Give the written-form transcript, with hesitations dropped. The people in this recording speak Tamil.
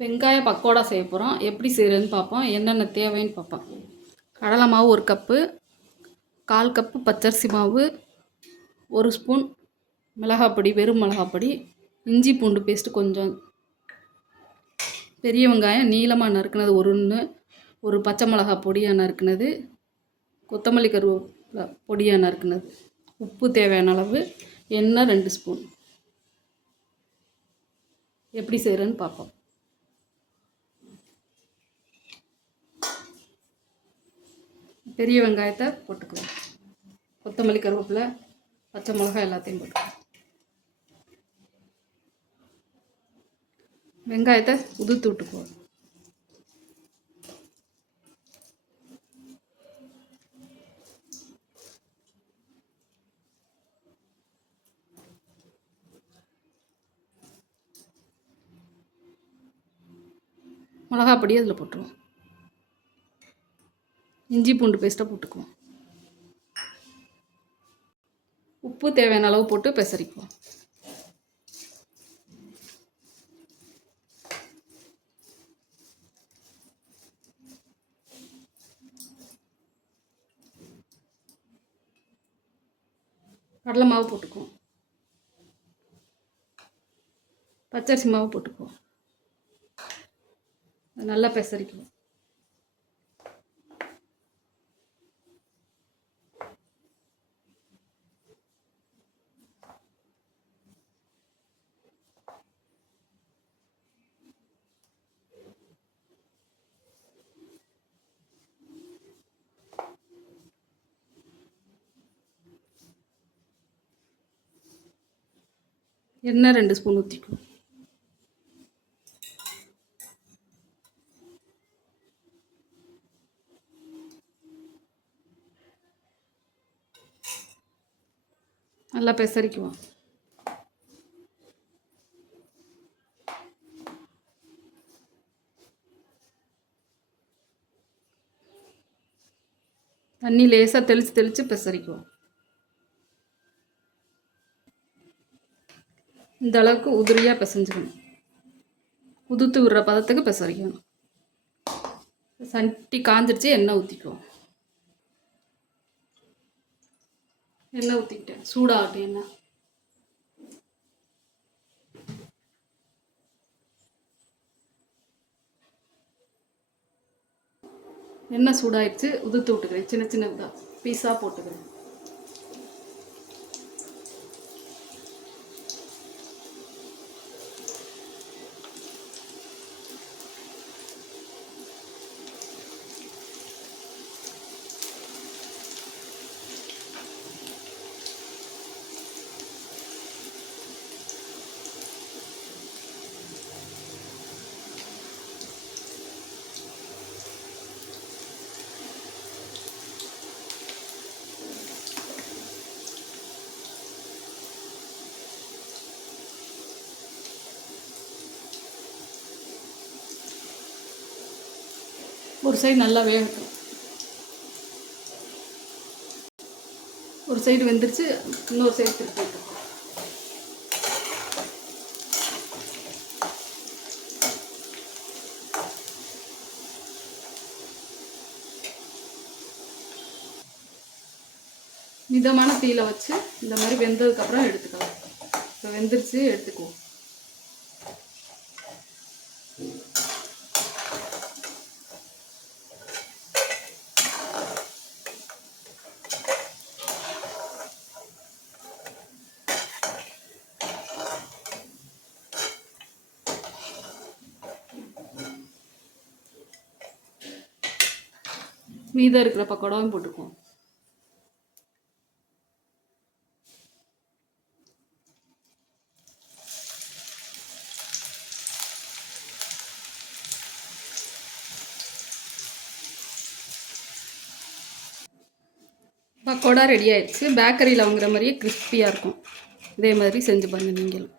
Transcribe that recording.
வெங்காய பக்கோடா செய்ய போகிறோம். எப்படி செய்கிறதுன்னு பார்ப்போம். என்னென்ன தேவைன்னு பார்ப்போம். கடலை மாவு 1 கப்பு, 1/4 கப்பு பச்சரிசி மாவு, 1 ஸ்பூன் மிளகாப்பொடி, வெறும் மிளகாப்பொடி, இஞ்சி பூண்டு பேஸ்ட்டு கொஞ்சம், பெரிய வெங்காயம் நீளமாக நறுக்குனது 1, ஒரு பச்சை மிளகா பொடியாக நறுக்குனது, கொத்தமல்லி கருவேப்பிலை பொடியாக நறுக்குனது, உப்பு தேவையான அளவு, எண்ணெய் 2 ஸ்பூன். எப்படி செய்கிறேன்னு பார்ப்போம். பெரிய வெங்காயத்தை போட்டுக்குவோம், கொத்தமல்லி கருவேப்பிலை, பச்சை மிளகாய் எல்லாத்தையும் போட்டுக்குவோம். வெங்காயத்தை உதுத்து விட்டுக்குவோம். மிளகா பொடி அதில் போட்டுருவோம். இஞ்சி பூண்டு பேஸ்ட்டை போட்டுக்குவோம். உப்பு தேவையான அளவு போட்டு பெசரிக்குவோம். கடலை மாவு போட்டுக்குவோம். பச்சரிசி மாவு போட்டுக்குவோம். நல்லா பெசரிக்குவோம். எண்ணெய் 2 ஸ்பூன் ஊற்றிக்குவோம். நல்லா பெசரிக்குவோம். தண்ணி லேசாக தெளித்து பெசரிக்குவோம். இந்த அளவுக்கு உதிரியாக பிசைஞ்சுக்கணும். உதுத்து விடுற பதத்துக்கு பெசரிக்கணும். சட்டி காஞ்சிருச்சு, எண்ணெய் ஊற்றிக்குவோம். எண்ணெய் ஊற்றிக்கிட்டேன், சூடாகட்டும் எண்ணெய். எண்ணெய் சூடாயிடுச்சு, உதுத்து விட்டுக்கிறேன். சின்ன சின்ன பீஸாக போட்டுக்கிறேன். ஒரு சைடு நல்லா வேகட்டும். ஒரு சைடு வெந்துருச்சு, இன்னொரு சைடு திருப்பி. மிதமான தீயில வச்சு இந்த மாதிரி வெந்ததுக்கப்புறம் எடுத்துக்கலாம். இப்போ வெந்துருச்சு, எடுத்துக்குவோம். மீதம் இருக்கிற பக்கோடாவும் போட்டுக்குவோம். பக்கோடா ரெடி ஆயிடுச்சு. பேக்கரியில் வாங்குற மாதிரியே கிறிஸ்பியாக இருக்கும். இதே மாதிரி செஞ்சு பாருங்கள் நீங்களும்.